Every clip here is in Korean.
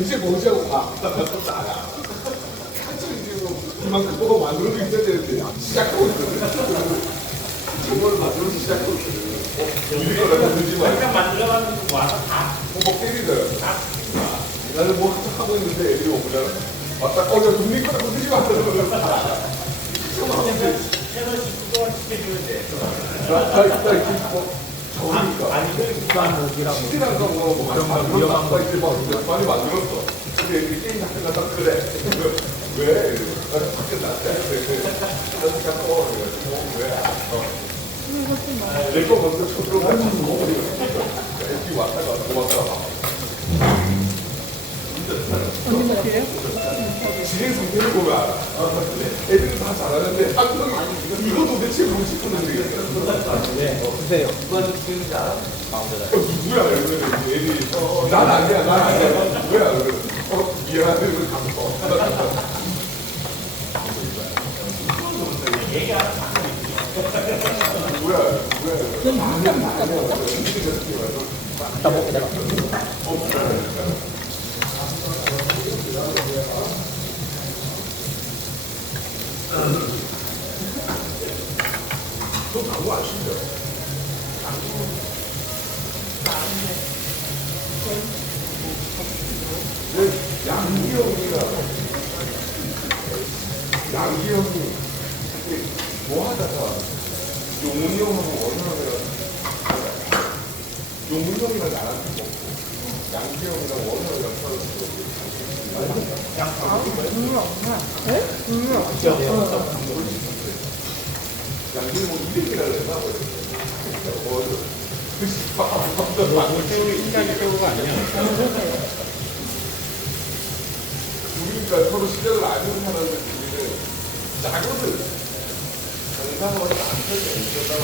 이제 뭐지하고 가. 사실 이제 뭐 이만큼 뭐가 만들어도 있어야 되는데 시작하고 있거든. 정말 만들어서 시작하고 있거든. 어, 이거라도 들지 마. 그냥 만들어가지고 와서 다목 때리더라고. 나는 뭐 하고 있는데 애들이 오잖아. 왔다 꺼져 눈이 꺼져 들지 마. 그러면 다 나가. 채널 10분 동안 시켜주면 돼. 나, 나, 나 적으니까. 아니, 그 시기란 거 뭐, 뭐, 많이 만들었다. 막 이렇게 막 많이 만들었어. 근데 이렇게 게임 하는 거다 그래. 왜? 이러고. 나 밖에 나한테. 나도 잠깐 어. 어, 왜? 어. 내거 먼저 쳐들어 가지고 애기 왔다가 도망가라 봐. 진행 성격을 보면 알아. 애들은 다 잘하는데 한 명이 이거 도대체 싶은. 주세요. 누가 알아? 마음대로. 어, 누구야? 이러면 애들이 난 아니야, 난 아니야. 누구야? 그러면 어, 미안한데 이거 감어. 누구야? 누구야? 아니야, 아니야. 갖다 먹게 내가. 너 당구 안 치죠? 네, 양기 형이가 양기 형이 그때 뭐 하다가 용훈이 형하고 원형이랑 용훈이 형이랑 나랑 먹고 양기 형이랑 원형이랑 양 기뭐 200이라 그랬나? 뭐, 그, 새우이 인간의 새우가 아니야. 우리가 서로 시력을 아는 사람들끼리는 짜거든. 정상으로 안 펴져 있었다고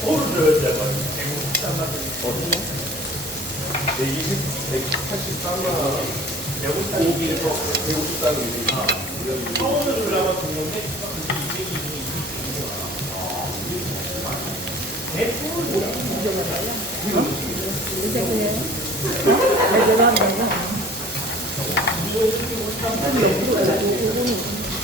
서울을 내가 내 20, 183만 150에서 150단위. 서울을 올라가 본 건데 이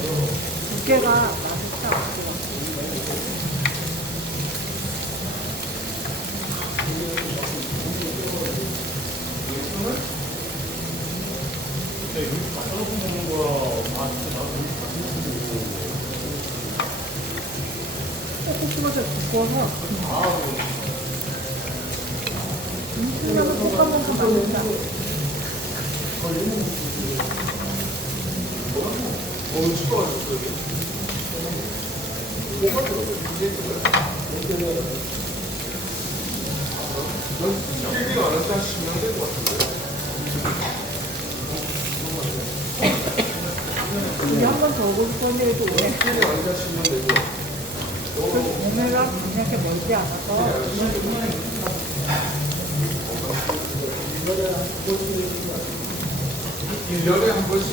두께가 맛있다. 꼭 찍어서 구워서 그러면 볶아먹고 만든다. 오늘 축구 왔었어, 여기. 뭐가 들어가? 이제 들어가. 넌 게임이 안 했다 10년 된것 같은데. 우리 한번 더 오고 싶었는데 또 오늘 게임이 안 했다 10년 되고. 오늘랑 그렇게 멀지 않아서 1년에 한 번씩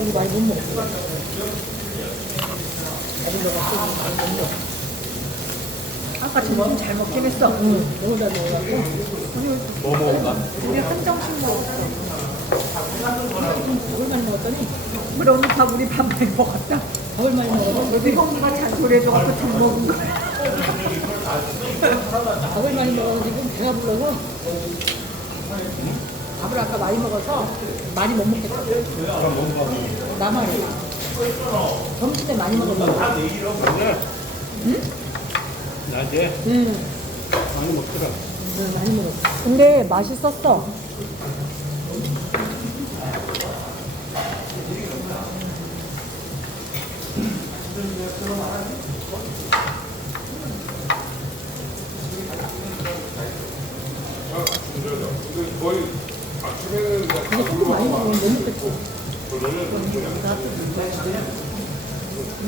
우리 많이 못 먹어. 아까 점심 잘 먹긴 했어. 응. 너무 잘. 우리, 뭐 먹을까? 우리 한정식 먹었어. 밥을 많이 먹었더니. 그래, 오늘 밥 우리 밥 많이 먹었다. 밥을 많이 먹어서. 우리 형부가 잔소리 해줘갖고 잘 먹은 거야. 밥을 많이 먹어서 지금 배가 불러서. 밥을 아까 많이 먹어서 많이 못 먹겠어. 나만이. 점심 때 많이 먹었어. 다 내기로 근데 낮에 응. 많이 먹더라. 응, 많이 먹었어. 근데 맛있었어. 근데 거의 아침에는 그냥 근데 소금 많이 먹으면 너무 뺐고.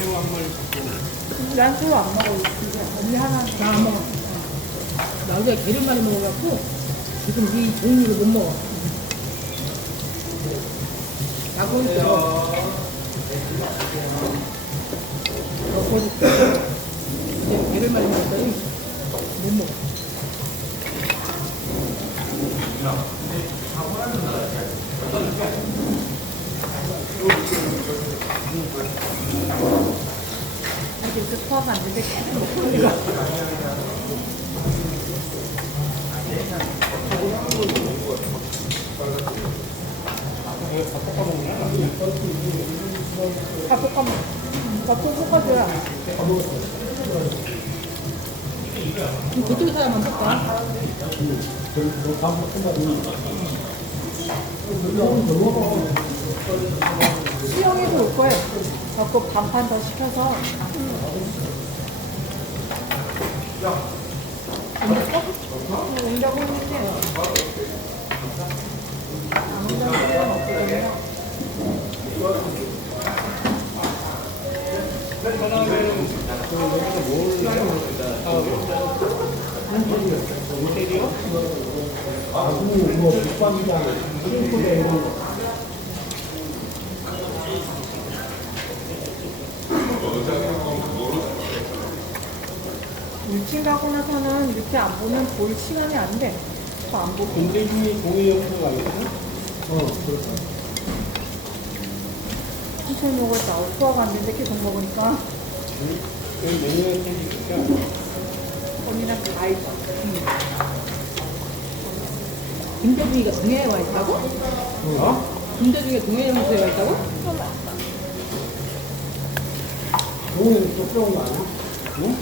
새우 한 마리 갖고 난 새우 안 먹어. 이제 언니 하나. 나 안 먹어. 나 어제 많이 먹어갖고 지금 이 종류를 못 먹어. 나고 있어. 먹고 싶어. 이제 게를 많이 먹었더니 못 먹어. 아직 그 소화가 안 되는데 계속 먹고 있는. 이거 다 볶아 먹어. 다 볶아줘야. 그쪽 사람만 볶아. 수영이도 올 거예요. 자꾸 반판 더 시켜서. 온다고 했는데 안 온다고 필요는 없거든요. 인테리어? 일찍 가고 나서는 이렇게 안 보면 볼 시간이 안 돼. 더 안 보고. 김대중이 공의역으로 가거든? 천천히 먹을 때 아우 소화가 안 되는데 계속 먹으니까 그 메뉴에 생기니까 언니랑 다 있어. 김대중이가 동해에 와 있다고? 어? 김대중이 동해 연수에 와 있다고? 공은 쫓겨온 거 아니야? 응?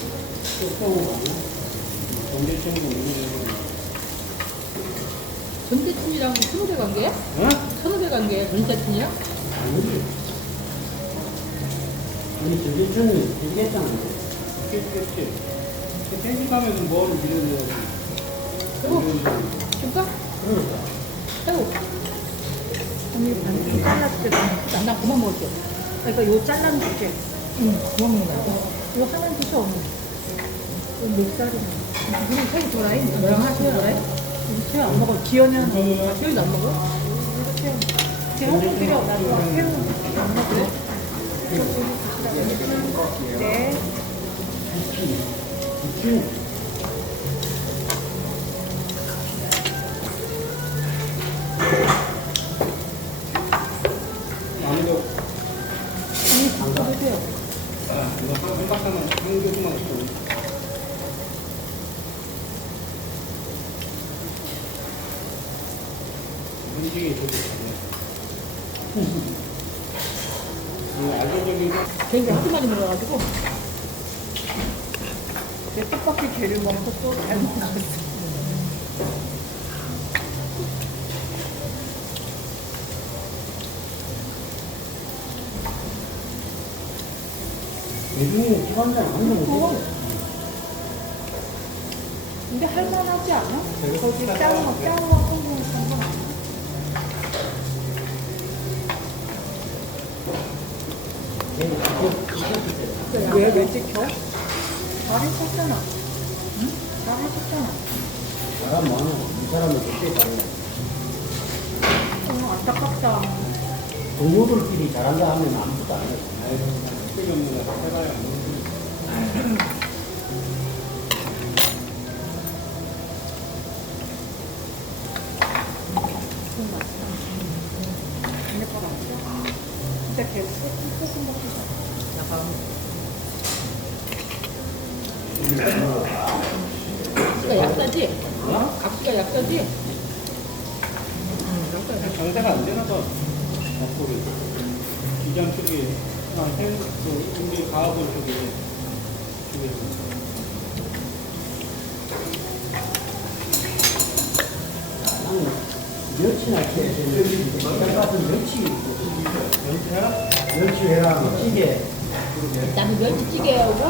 전대춘이랑 선후배 관계야? 어? 선후배 관계야 전대춘이랑? 아니지. 아니, 전대춘은 얘기했잖아. 했겠지. 퇴직하면서 뭘 밀어내야지. 여보 줄까? 아이고 언니 반좀 잘라줄게. 나, 나 그만 먹을게 그러니까 요 잘라줄게. 응 그만 먹는다 이거 하나는 드셔 언니. 살이야? 그럼 태기 줘라잉 너랑 하시는 거라잉? 우리 새우 안 먹어. 기현이 하나. 태기도 안 먹어? 새우 필요 없나? 새우 안 먹어. 네. 음식이 되게 잘해. 이 알조적인 거, 태기가 하도 많이 먹어가지고 내 뜻밖의 게를 먹고 또 잘 먹었어. 대중이 시간당 안 먹어. 근데 할만하지 않아? 거기 짜오가 짜오가 홍보했던 건 아니야? 왜? 왜 찍혀? 잘했었잖아. 응? 잘했었잖아. 사람 많아. 이 사람은 그때 잘해. 안타깝다. 동료들끼리 잘한다 하면 아무것도 안 해. 아이고, 쓸데없는 거 해봐야 진짜 계속 조금 먹고 약간 각시가 약사지? 어? 응, 약사야. 장사가 안 되나 봐. 앞으로 기장 쪽에, 아, 해, 그, 우리 가학원 쪽에, 쪽에. 멸치나 같은 멸치, 멸치랑 찌개. 나는 멸치찌개하고